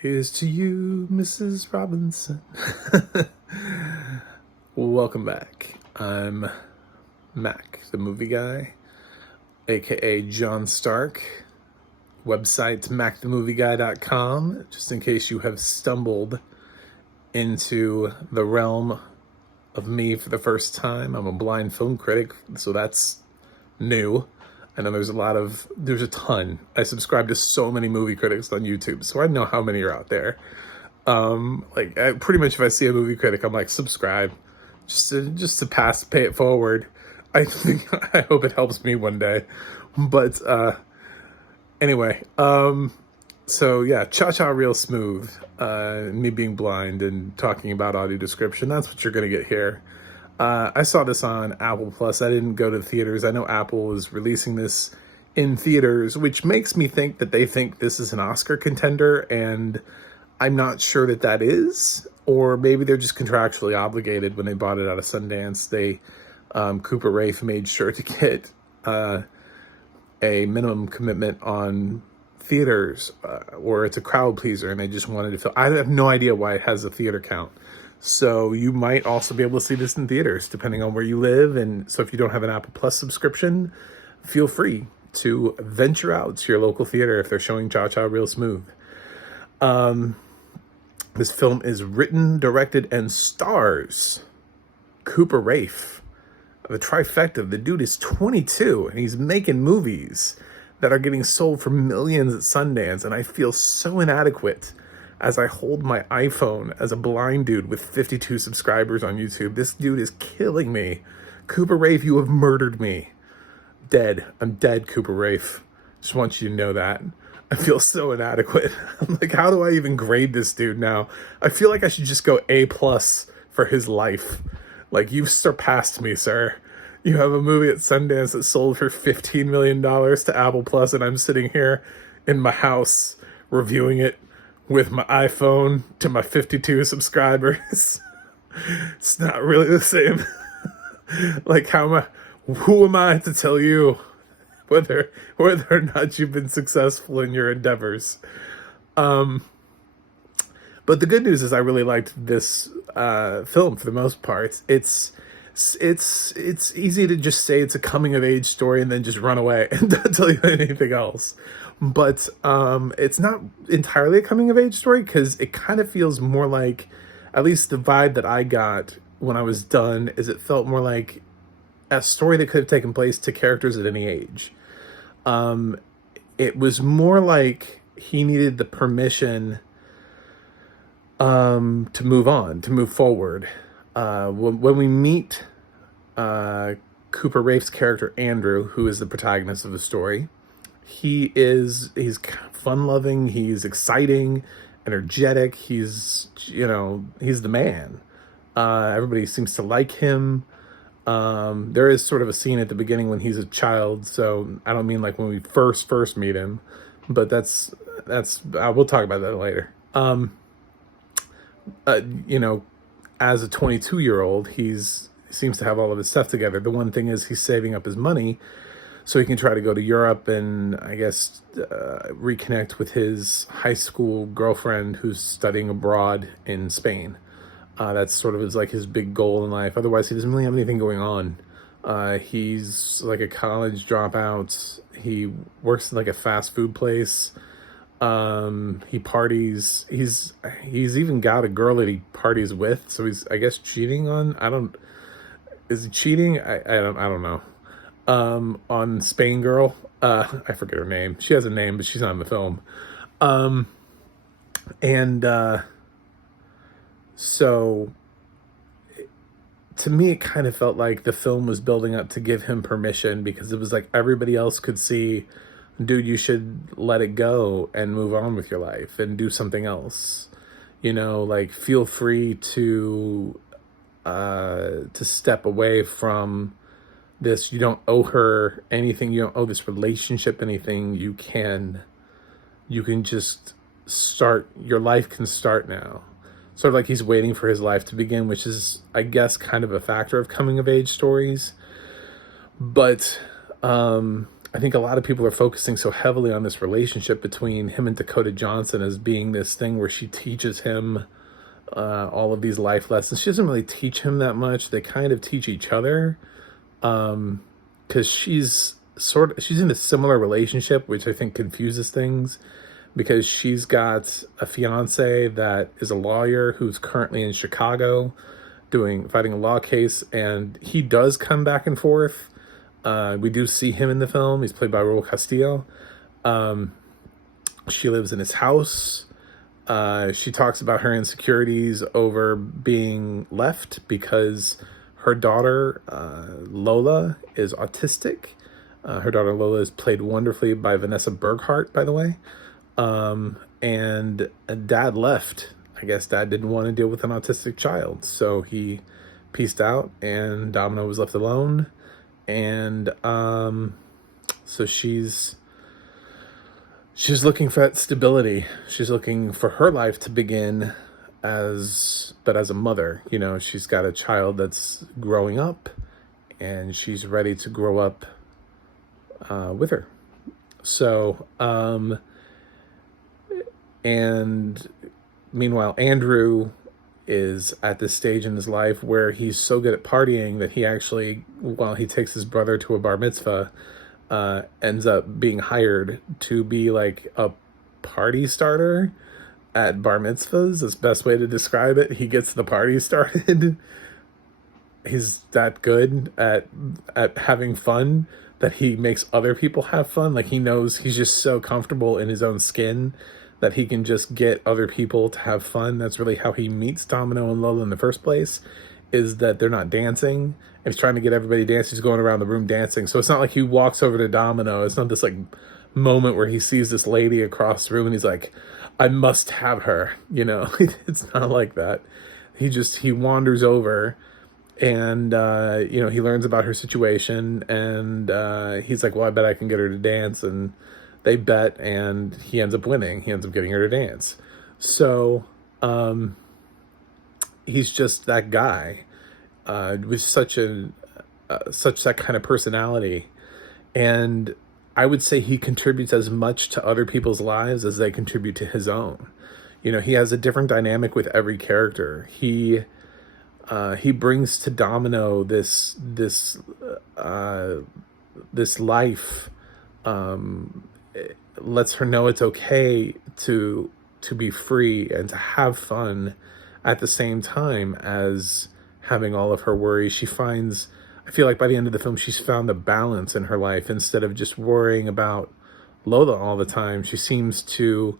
Here's to you, Mrs. Robinson. Welcome back. I'm Mac, the movie guy, aka John Stark. Website macthemovieguy.com, just in case you have stumbled into the realm of me for the first time. I'm a blind film critic, so that's new. I know there's a ton. I subscribe to so many movie critics on YouTube, so I know how many are out there. Pretty much if I see a movie critic, I'm like, subscribe, just to pay it forward. I hope it helps me one day. But anyway, so yeah, Cha-Cha Real Smooth, me being blind and talking about audio description, that's what you're gonna get here. I saw this on Apple Plus. I didn't go to the theaters. I know Apple is releasing this in theaters, which makes me think that they think this is an Oscar contender, and I'm not sure that is, or maybe they're just contractually obligated. When they bought it out of Sundance, Cooper Raiff made sure to get a minimum commitment on theaters, or it's a crowd pleaser, and they just wanted to fill. I have no idea why it has a theater count. So you might also be able to see this in theaters, depending on where you live. And so if you don't have an Apple Plus subscription, feel free to venture out to your local theater if they're showing Cha-Cha Real Smooth. This film is written, directed, and stars Cooper Raiff. The trifecta. The dude is 22, and he's making movies that are getting sold for millions at Sundance, and I feel so inadequate as I hold my iPhone as a blind dude with 52 subscribers on YouTube. This dude is killing me. Cooper Raiff, you have murdered me. Dead. I'm dead, Cooper Raiff. Just want you to know that. I feel so inadequate. I'm like, how do I even grade this dude now? I feel like I should just go A+ for his life. Like, you've surpassed me, sir. You have a movie at Sundance that sold for $15 million to Apple Plus, and I'm sitting here in my house reviewing it with my iPhone to my 52 subscribers. It's not really the same. Like, who am I to tell you whether or not you've been successful in your endeavors? But the good news is I really liked this film for the most part. It's easy to just say it's a coming of age story and then just run away and not tell you anything else. But it's not entirely a coming of age story, because it kind of feels more like, at least the vibe that I got when I was done, is it felt more like a story that could have taken place to characters at any age. It was more like he needed the permission to move on, to move forward. When we meet Cooper Raiff's character Andrew, who is the protagonist of the story, he's fun-loving, he's exciting, energetic, he's the man. Everybody seems to like him. There is sort of a scene at the beginning when he's a child, so I don't mean like when we first meet him, but that's we'll talk about that later. As a 22-year-old, he seems to have all of his stuff together. The one thing is he's saving up his money so he can try to go to Europe and, I guess, reconnect with his high school girlfriend who's studying abroad in Spain. That's sort of his big goal in life. Otherwise, he doesn't really have anything going on. He's like a college dropout. He works in like a fast food place. He parties. He's even got a girl that he parties with. So he's, I guess, cheating on. Is he cheating? I don't know. On Spain girl. I forget her name. She has a name, but she's not in the film. So to me, it kind of felt like the film was building up to give him permission, because it was like everybody else could see, dude, you should let it go and move on with your life and do something else. Like, feel free to step away from this. You don't owe her anything. You don't owe this relationship anything. You can just start. Your life can start now. Sort of like he's waiting for his life to begin, which is, I guess, kind of a factor of coming of age stories. But I think a lot of people are focusing so heavily on this relationship between him and Dakota Johnson as being this thing where she teaches him all of these life lessons. She doesn't really teach him that much. They kind of teach each other, because she's in a similar relationship, which I think confuses things, because she's got a fiance that is a lawyer who's currently in Chicago fighting a law case, and he does come back and forth. We do see him in the film. He's played by Raul Castillo. She lives in his house. She talks about her insecurities over being left because her daughter, Lola, is autistic. Her daughter, Lola, is played wonderfully by Vanessa Berghart, by the way. And Dad left. I guess Dad didn't want to deal with an autistic child. So he peaced out and Domino was left alone. And so she's looking for that stability. She's looking for her life to begin as a mother. You know, she's got a child that's growing up and she's ready to grow up with her. So, and meanwhile, Andrew is at this stage in his life where he's so good at partying that he actually, while he takes his brother to a bar mitzvah, ends up being hired to be like a party starter at bar mitzvahs. Is the best way to describe it. He gets the party started. He's that good at having fun that he makes other people have fun. Like, he knows, he's just so comfortable in his own skin that he can just get other people to have fun. That's really how he meets Domino and Lola in the first place, is that they're not dancing. And he's trying to get everybody dancing. He's going around the room dancing. So it's not like he walks over to Domino. It's not this like moment where he sees this lady across the room and he's like, I must have her. You know, it's not like that. He wanders over and, you know, he learns about her situation and he's like, well, I bet I can get her to dance. And they bet and he ends up winning. He ends up getting her to dance. So he's just that guy with such that kind of personality. And I would say he contributes as much to other people's lives as they contribute to his own. You know, he has a different dynamic with every character. He brings to Domino this life, lets her know it's okay to be free and to have fun at the same time as having all of her worries. I feel like by the end of the film, she's found a balance in her life. Instead of just worrying about Lola all the time, she seems to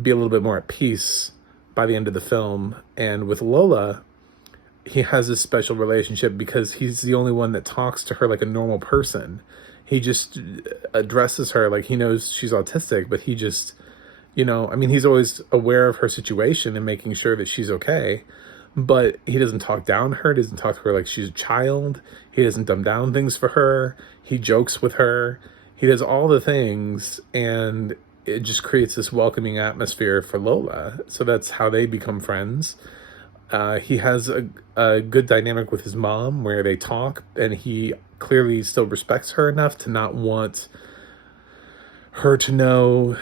be a little bit more at peace by the end of the film. And with Lola, he has this special relationship because he's the only one that talks to her like a normal person. He just addresses her like he knows she's autistic, but he just, you know, I mean, he's always aware of her situation and making sure that she's okay, but he doesn't talk down to her. He doesn't talk to her like she's a child. He doesn't dumb down things for her. He jokes with her. He does all the things, and it just creates this welcoming atmosphere for Lola. So that's how they become friends. He has a good dynamic with his mom where they talk, and he clearly still respects her enough to not want her to know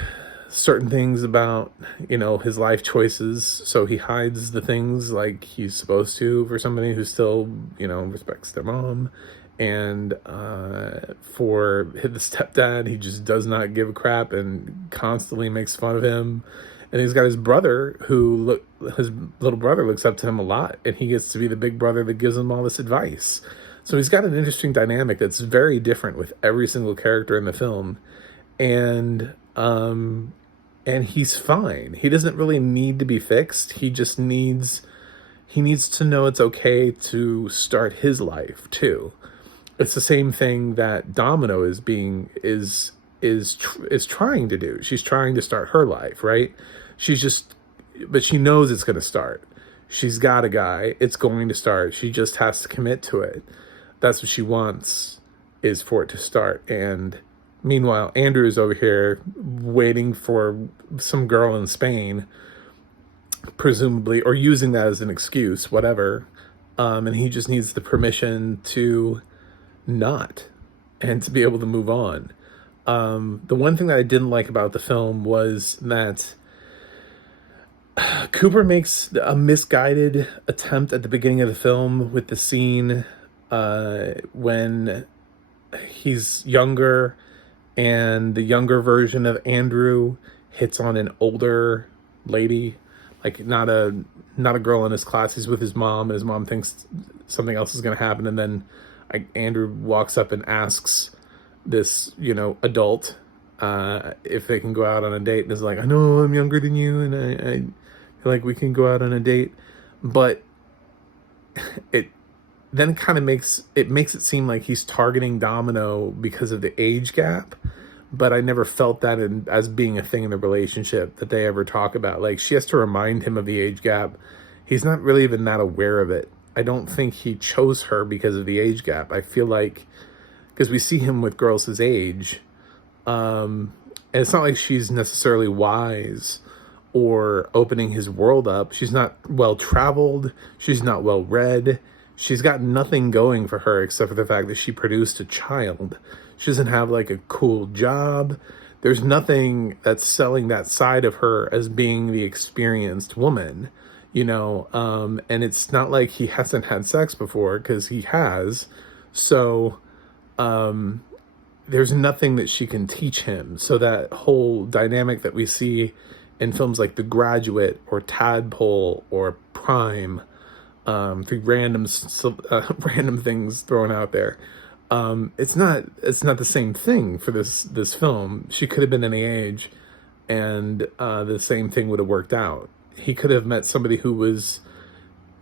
certain things about, you know, his life choices. So he hides the things like he's supposed to for somebody who still, you know, respects their mom. And for the stepdad, he just does not give a crap and constantly makes fun of him. And he's got his brother his little brother looks up to him a lot, and he gets to be the big brother that gives him all this advice. So he's got an interesting dynamic that's very different with every single character in the film. And he's fine. He doesn't really need to be fixed. He just needs to know it's okay to start his life too. It's the same thing that Domino is trying to do. She's trying to start her life, right? But she knows it's going to start. She's got a guy. It's going to start. She just has to commit to it. That's what she wants, is for it to start. And meanwhile, Andrew is over here waiting for some girl in Spain, presumably, or using that as an excuse, whatever. And he just needs the permission to not, and to be able to move on. The one thing that I didn't like about the film was that Cooper makes a misguided attempt at the beginning of the film with the scene when he's younger and the younger version of Andrew hits on an older lady, like not a girl in his class. He's with his mom, and his mom thinks something else is going to happen, and then Andrew walks up and asks this, adult if they can go out on a date, and is like, I know I'm younger than you, and I feel like we can go out on a date, but it then kind of makes it seem like he's targeting Domino because of the age gap, but I never felt that as being a thing in the relationship that they ever talk about. Like, she has to remind him of the age gap. He's not really even that aware of it. I don't think he chose her because of the age gap. I feel like, because we see him with girls his age, and it's not like she's necessarily wise or opening his world up. She's not well traveled. She's not well read. She's got nothing going for her except for the fact that she produced a child. She doesn't have like a cool job. There's nothing that's selling that side of her as being the experienced woman, and it's not like he hasn't had sex before, because he has. So there's nothing that she can teach him. So that whole dynamic that we see in films like The Graduate or Tadpole or Prime, three random things thrown out there. It's not the same thing for this film. She could have been any age, and the same thing would have worked out. He could have met somebody who was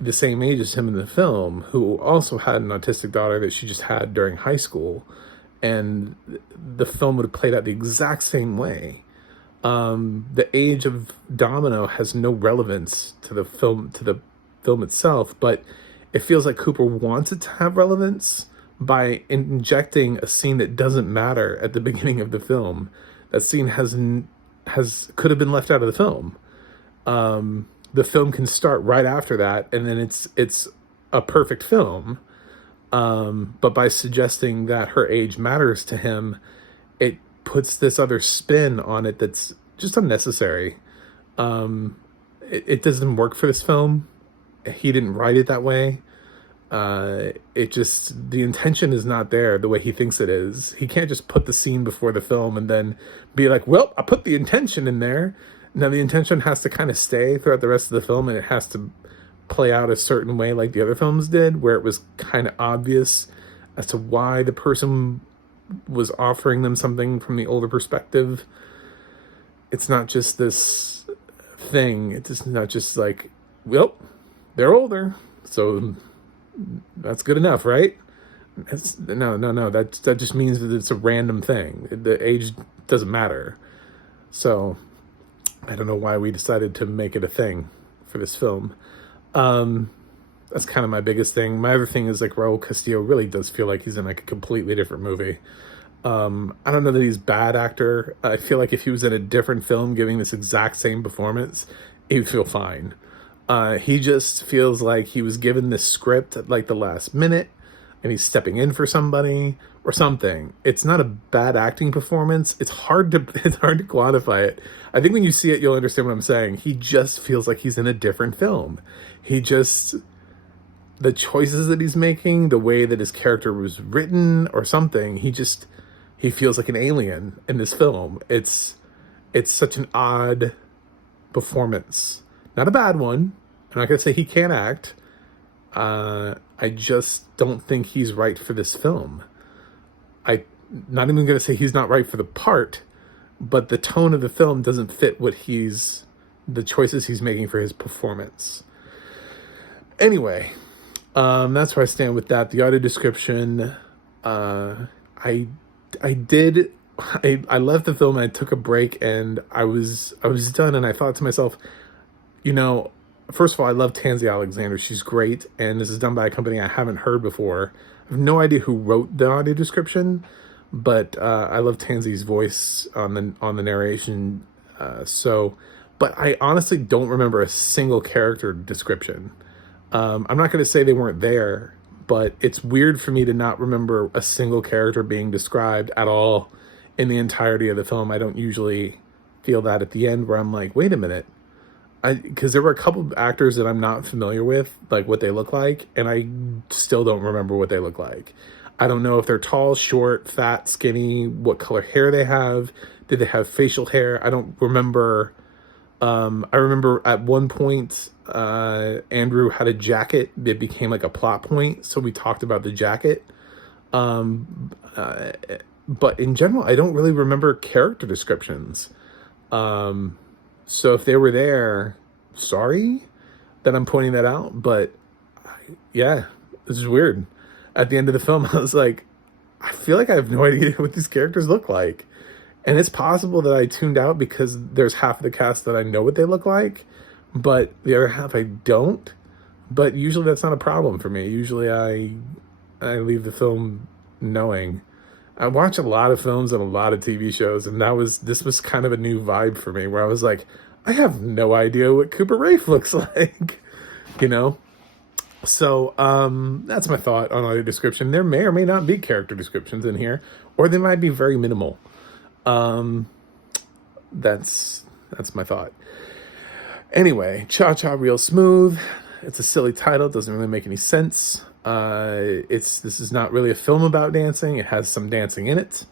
the same age as him in the film, who also had an autistic daughter that she just had during high school, and the film would have played out the exact same way. The age of Domino has no relevance to the film itself, but it feels like Cooper wants it to have relevance by injecting a scene that doesn't matter at the beginning of the film. That scene could have been left out of the film. The film can start right after that, and then it's a perfect film. But by suggesting that her age matters to him, it puts this other spin on it that's just unnecessary. It doesn't work for this film. He didn't write it that way. The intention is not there the way he thinks it is. He can't just put the scene before the film and then be like, well, I put the intention in there. Now the intention has to kind of stay throughout the rest of the film, and it has to play out a certain way like the other films did, where it was kind of obvious as to why the person was offering them something from the older perspective. It's not just this thing. It's not just like, well, they're older, so that's good enough, right? No. That just means that it's a random thing. The age doesn't matter. So I don't know why we decided to make it a thing for this film. That's kind of my biggest thing. My other thing is, like, Raul Castillo really does feel like he's in like a completely different movie. I don't know that he's a bad actor. I feel like if he was in a different film giving this exact same performance, he'd feel fine. He just feels like he was given this script at like the last minute, and he's stepping in for somebody or something. It's not a bad acting performance. It's hard to quantify it. I think when you see it, you'll understand what I'm saying. He just feels like he's in a different film. The choices that he's making, the way that his character was written or something, he feels like an alien in this film. It's such an odd performance. Not a bad one. I'm not going to say he can't act. I just don't think he's right for this film. I'm not even going to say he's not right for the part, but the tone of the film doesn't fit the choices he's making for his performance. Anyway, that's where I stand with that. The audio description, I left the film and I took a break, and I was done, and I thought to myself, first of all, I love Tansy Alexander. She's great, and this is done by a company I haven't heard before. I have no idea who wrote the audio description, but I love Tansy's voice on the narration. But I honestly don't remember a single character description. I'm not going to say they weren't there, but it's weird for me to not remember a single character being described at all in the entirety of the film. I don't usually feel that at the end where I'm like, wait a minute. Because there were a couple of actors that I'm not familiar with, like what they look like, and I still don't remember what they look like. I don't know if they're tall, short, fat, skinny, what color hair they have. Did they have facial hair? I don't remember. I remember at one point, Andrew had a jacket that became like a plot point, so we talked about the jacket. But in general, I don't really remember character descriptions. So if they were there, sorry that I'm pointing that out, but yeah, this is weird. At the end of the film, I was like, I feel like I have no idea what these characters look like. And it's possible that I tuned out because there's half of the cast that I know what they look like, but the other half I don't. But usually that's not a problem for me. Usually I leave the film knowing. I watch a lot of films and a lot of TV shows, and this was kind of a new vibe for me where I was like, I have no idea what Cooper Raiff looks like, you know? So that's my thought on audio description. There may or may not be character descriptions in here, or they might be very minimal. That's my thought. Anyway, Cha Cha Real Smooth. It's a silly title. It doesn't really make any sense. This is not really a film about dancing. It has some dancing in it,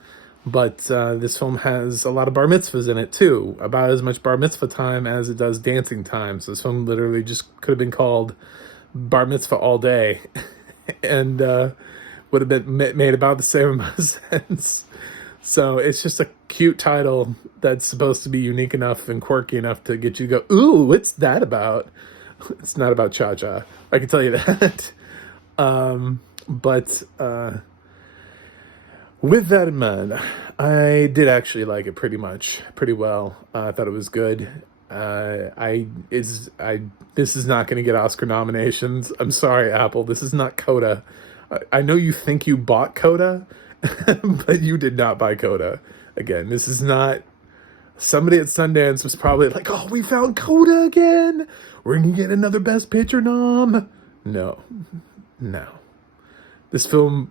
but this film has a lot of bar mitzvahs in it too, about as much bar mitzvah time as it does dancing time. So this film literally just could have been called Bar Mitzvah All Day, and would have been made about the same amount of sense. So it's just a cute title that's supposed to be unique enough and quirky enough to get you to go, ooh, what's that about? It's not about cha-cha, I can tell you that. But with that in mind, I did actually like it pretty well. I thought it was good. This is not going to get Oscar nominations. I'm sorry, Apple. This is not Coda. I know you think you bought Coda, but you did not buy Coda. Again, this is not. Somebody at Sundance was probably like, oh, we found Coda again. We're going to get another Best Picture nom. No. This film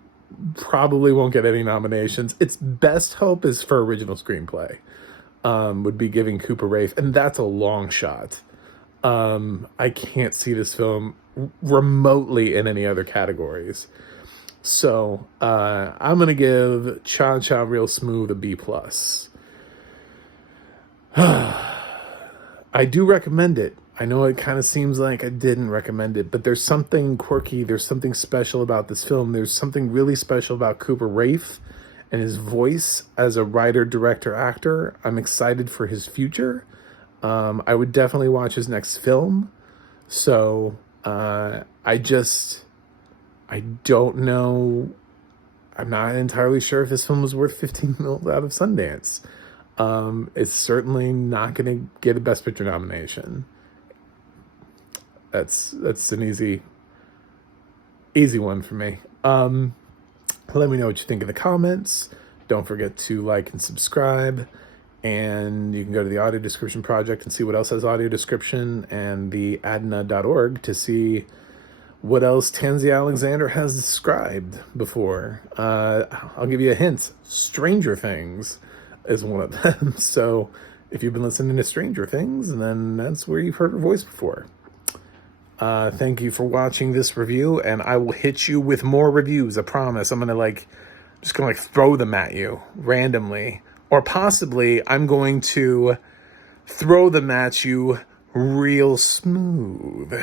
probably won't get any nominations. Its best hope is for original screenplay. Would be giving Cooper Raiff, and that's a long shot. I can't see this film remotely in any other categories. So I'm gonna give Cha Cha Real Smooth a B+. I do recommend it. I know it kind of seems like I didn't recommend it, but there's something quirky, there's something special about this film. There's something really special about Cooper Raiff and his voice as a writer, director, actor. I'm excited for his future. I would definitely watch his next film. So I don't know. I'm not entirely sure if this film was worth 15 mil out of Sundance. It's certainly not going to get a Best Picture nomination. That's an easy one for me. Let me know what you think in the comments. Don't forget to like and subscribe. And you can go to the Audio Description Project and see what else has audio description, and the adna.org to see what else Tansy Alexander has described before. I'll give you a hint. Stranger Things is one of them. So if you've been listening to Stranger Things, then that's where you've heard her voice before. Thank you for watching this review, and I will hit you with more reviews. I promise. I'm gonna just gonna throw them at you randomly, or possibly I'm going to throw them at you real smooth.